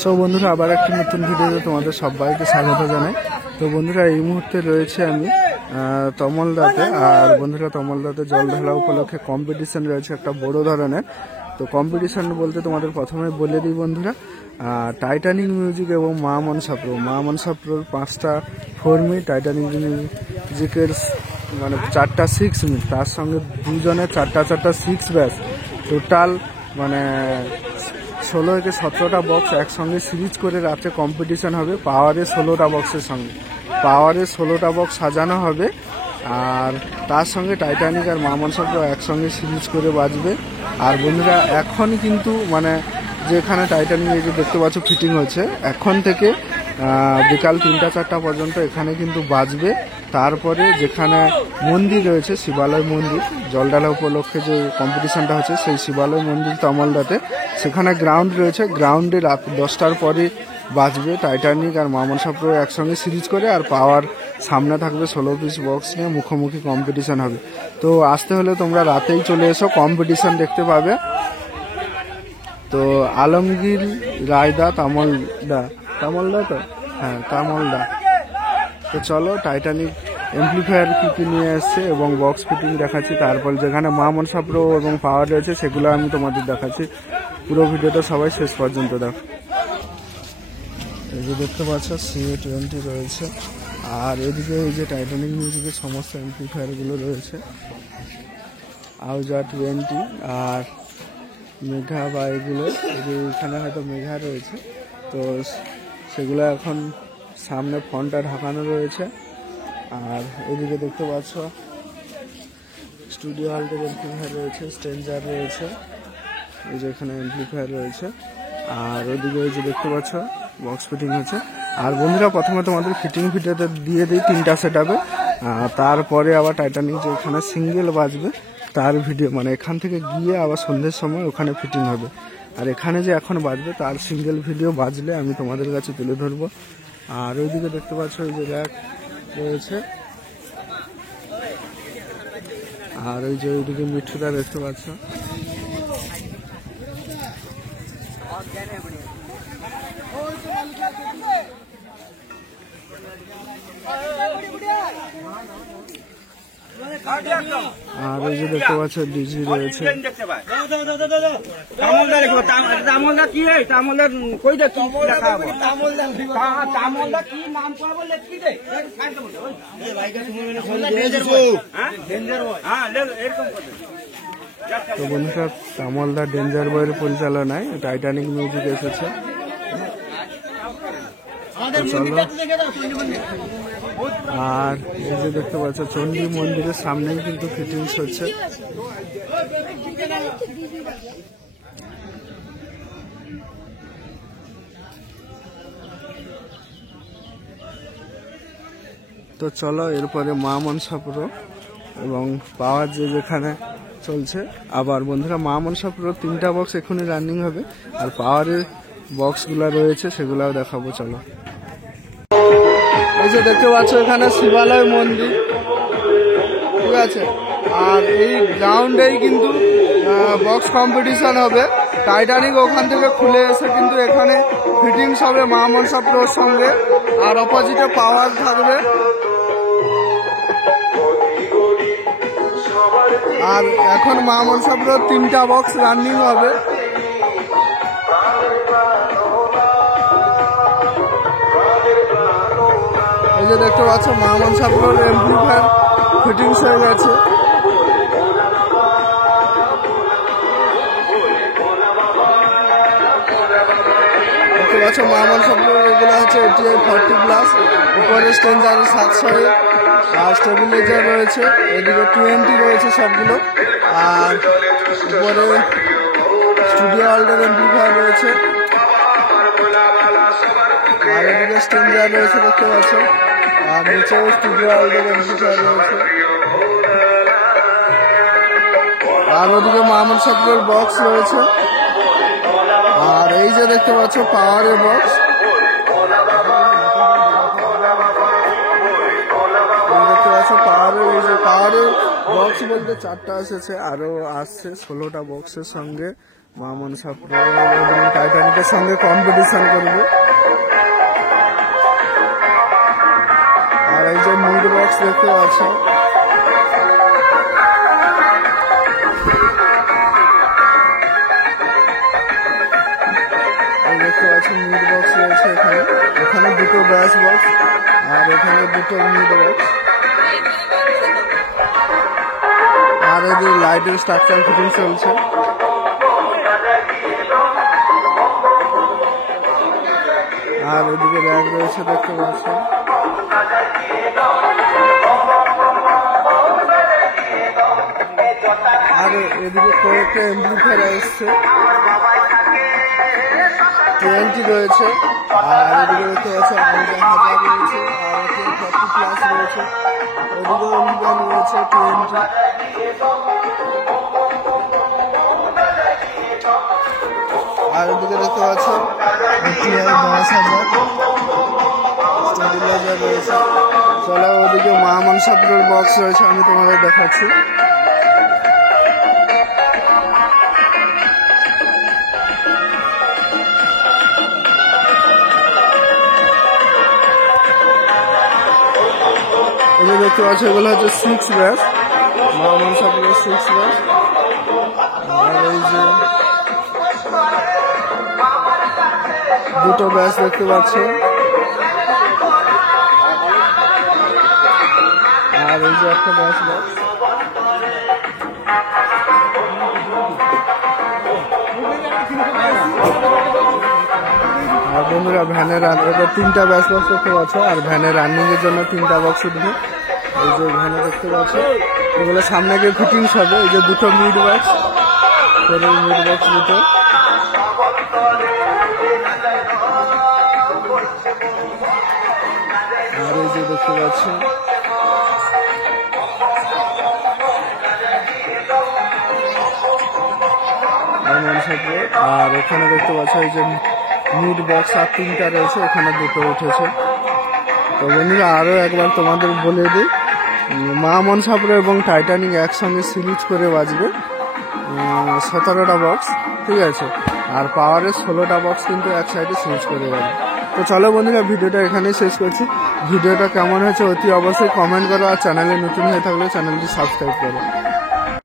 So বন্ধুরা আবার একটি নতুন ভিডিওতে তোমাদের সবাইকে স্বাগত জানাই। তো বন্ধুরা এই মুহূর্তে রয়েছে আমি তমলদাতে। আর বন্ধুরা তমলদাতে জল ঢালা উপলক্ষে কম্পিটিশন রয়েছে একটা বড় ধরনের। তো কম্পিটিশন বলতে তোমাদের প্রথমে বলে দিই বন্ধুরা, টাইটানিক মিউজিক এবং মা মনসা প্রোর 5টা 4 মিনিট, টাইটানিক মিউজিকের মানে 4টা 6 মিনিট, তার সঙ্গে দুজনের 4টা 6 ব্যাচ, টোটাল মানে 16 থেকে 17টা বক্স একসঙ্গে সিরিজ করে রাতে কম্পিটিশন হবে। পাওয়ারের 16টা বক্সের সঙ্গে পাওয়ারের 16টা বক্স সাজানো হবে। আর তার সঙ্গে টাইটানিক আর মা মনসা প্রো একসঙ্গে সিরিজ করে বাজবে। আর বন্ধুরা এখন কিন্তু মানে যেখানে টাইটানিক এই যে দেখতে পাচ্ছ ফিটিং হচ্ছে, এখন থেকে বিকাল 3টা 4টা পর্যন্ত এখানে কিন্তু বাজবে। তারপরে যেখানে মন্দির রয়েছে শিবালয় মন্দির, জলডালা উপলক্ষে যে কম্পিটিশনটা হচ্ছে সেই শিবালয় মন্দির তমলদাতে, সেখানে গ্রাউন্ড রয়েছে। গ্রাউন্ডে রাত 10টার পরে বাজবে টাইটানিক আর মা মনসা প্রো একসঙ্গে সিরিজ করে। আর পাওয়ার সামনে থাকবে 16 পিস বক্স নিয়ে মুখোমুখি কম্পিটিশন হবে। তো আসতে হলে তোমরা রাতেই চলে এসো, কম্পিটিশন দেখতে পাবে। তো আলমগীর রায়দা তামলদা তো হ্যাঁ তামলদা। তো চলো টাইটানিক এমপ্লিফায়ার কি নিয়ে এসছে এবং বক্স ফিটিং দেখাচ্ছি। তারপর যেখানে মা মনসা প্রো এবং পাওয়ার রয়েছে সেগুলো আমি তোমাদের দেখাচ্ছি। পুরো ভিডিওটা সবাই শেষ পর্যন্ত দেখো। এই যে দেখতে পাচ্ছ CA20 রয়েছে। আর এদিকে এই যে টাইটানিক মিউজিকের সমস্ত এমপ্লিফায়ারগুলো রয়েছে, আউজা 20 আর মেঘা বা এগুলো, এখানে হয়তো মেঘা রয়েছে। তো সেগুলো এখন সামনে ফোনটা ঢাকানো রয়েছে। আর এদিকে দেখতে পাচ্ছ স্টুডিও হলটের এমপ্লিফায়ার রয়েছে, স্ট্রেঞ্জার রয়েছে, এই যে এখানে এমপ্লিফায়ার রয়েছে। আর ওইদিকে এই যে দেখতে পাচ্ছ বক্স ফিটিং হচ্ছে। আর বন্ধুরা প্রথমে তোমাদের ফিটিং ভিডিওতে দিয়ে দিই 3টা সেটআপে, তারপরে আবার টাইটানিক যে এখানে সিঙ্গেল বাজবে তার ভিডিও, মানে এখান থেকে গিয়ে আবার সন্ধ্যের সময় ওখানে ফিটিং হবে। আর এখানে যে এখন বাজবে তার সিঙ্গেল ভিডিও বাজলে আমি তোমাদের কাছে তুলে ধরবো। আর ওইদিকে দেখতে পাচ্ছ ওই যে র্যাক রয়েছে। আর ওই যে ওইদিকে মিঠুদা দেখতে পাচ্ছ। আর ওই যে দেখতে পাচ্ছ ডিজি রয়েছে। তো বন্ধুরা তামলদা ডেঞ্জার বয়ের পরিচালনায় টাইটানিক মিউজিক এসেছে। চলো। আর এই যে দেখতে পাচ্ছ চণ্ডী মন্দিরের সামনেই কিন্তু ফিটিংস হচ্ছে। তো চলো এরপরে মা মনসা প্রো এবং পাওয়ার যে যেখানে চলছে। আবার বন্ধুরা মা মনসা প্রো 3টা বক্স এখনই রানিং হবে, আর পাওয়ারের বক্সগুলো রয়েছে সেগুলাও দেখাবো। চলো। এই যে দেখতে পাচ্ছ এখানে শিবালয় মন্দির, ঠিক আছে। আর এই গ্রাউন্ডেই কিন্তু বক্স কম্পিটিশন হবে। টাইটানিক ওখান থেকে খুলে এসে কিন্তু এখানে ফিটিংস হবে মা মনসা প্রোর সঙ্গে। আর অপোজিটে পাওয়ার থাকবে। আর এখন মা মনসা প্রোর 3টা বক্স রানিং হবে। এই যে দেখতে পাচ্ছ মা মনসা প্রোর এমপ্লিফায়ার ফিটিংস হয়ে গেছে। দেখতে পাচ্ছ মা মনসা প্রোর এগুলো হচ্ছে ATI 40+, উপরে স্ট্রেঞ্জার 700, আর স্টেবিলাইজার রয়েছে, এদিকে 20 রয়েছে সবগুলো। আর উপরে স্টুডিও হলটের এমপ্লিফায়ার রয়েছে। আর এদিকে স্ট্রেঞ্জার রয়েছে দেখতে পাচ্ছ। আর নিচেও স্টুডিও হলটের এমপ্লিফায়ার রয়েছে। আর ওদিকে মা মনসা প্রোর বক্স রয়েছে। আর এই যে দেখতে পাচ্ছ পাওয়ারের বক্স। দেখতে পাচ্ছ পাওয়ারের বক্স বলতে 4টা এসেছে, আরো আসছে 16টা বক্সের সঙ্গে মা মনসা প্রো এবং টাইটানিকের সঙ্গে কম্পিটিশন করবে। আর এই যে মিড বক্স দেখতে পাচ্ছ, দেখতে পাচ্ছ মিড বক্স রয়েছে এখানে। এখানে দুটো ব্যাস বক্স আর এখানে দুটো মিড বক্স। আর এদের লাইটের স্ট্রাকচার ফিটিং চলছে। আর এদিকে র্যাক রয়েছে দেখতে পাচ্ছ। আর এদিকে কয়েকটা এমপ্লিফায়ার আসছে, 20 রয়েছে। আর এদিকে দেখতে পাচ্ছ 1000 রয়েছে, আর 40+ রয়েছে। এদিকে এমপ্লিফায়ার রয়েছে 20। আর এদিকে দেখতে পাচ্ছ 10,000 স্টেবিলাইজার রয়েছে। চলো ওদিকে মা মনসা প্রোর বক্স রয়েছে, আমি তোমাদের দেখাচ্ছি। এই যে দেখতে পাচ্ছ এগুলো হচ্ছে 6 ব্যাস, মা মনসা প্রোর 6 ব্যাস। আর এই যে দুটো ব্যাস দেখতে পাচ্ছ। আর এই যে একটা ব্যাস বক্স। আর বন্ধুরা ভ্যানের এটা 3টা ব্যাস বক্স দেখতে পাচ্ছ। আর ভ্যানের রানিং এর জন্য 3টা বক্স উঠবে। এই যে ভ্যানে দেখতে পাচ্ছ এগুলো সামনে গিয়ে ফিটিংস হবে। এই যে দুটো মিড বক্স, মিড বক্স দুটো। আর এই যে দেখতে পাচ্ছ আর এখানে দেখতে পাচ্ছ এই যে মিড বক্স আর 3টা রয়েছে, এখানে দুটো উঠেছে। তো বন্ধুরা আরো একবার তোমাদের বলে দিই, মা মনসা প্রো এবং টাইটানিক একসঙ্গে সিরিজ করে বাজবে 17টা বক্স, ঠিক আছে। আর পাওয়ারের 16টা বক্স কিন্তু এক সাইডে সিরিজ করে বাজবে। তো চলো বন্ধুরা ভিডিওটা এখানেই শেষ করছি। ভিডিওটা কেমন হয়েছে অতি অবশ্যই কমেন্ট করো। আর চ্যানেলে নতুন হয়ে থাকলে চ্যানেলটি সাবস্ক্রাইব করো।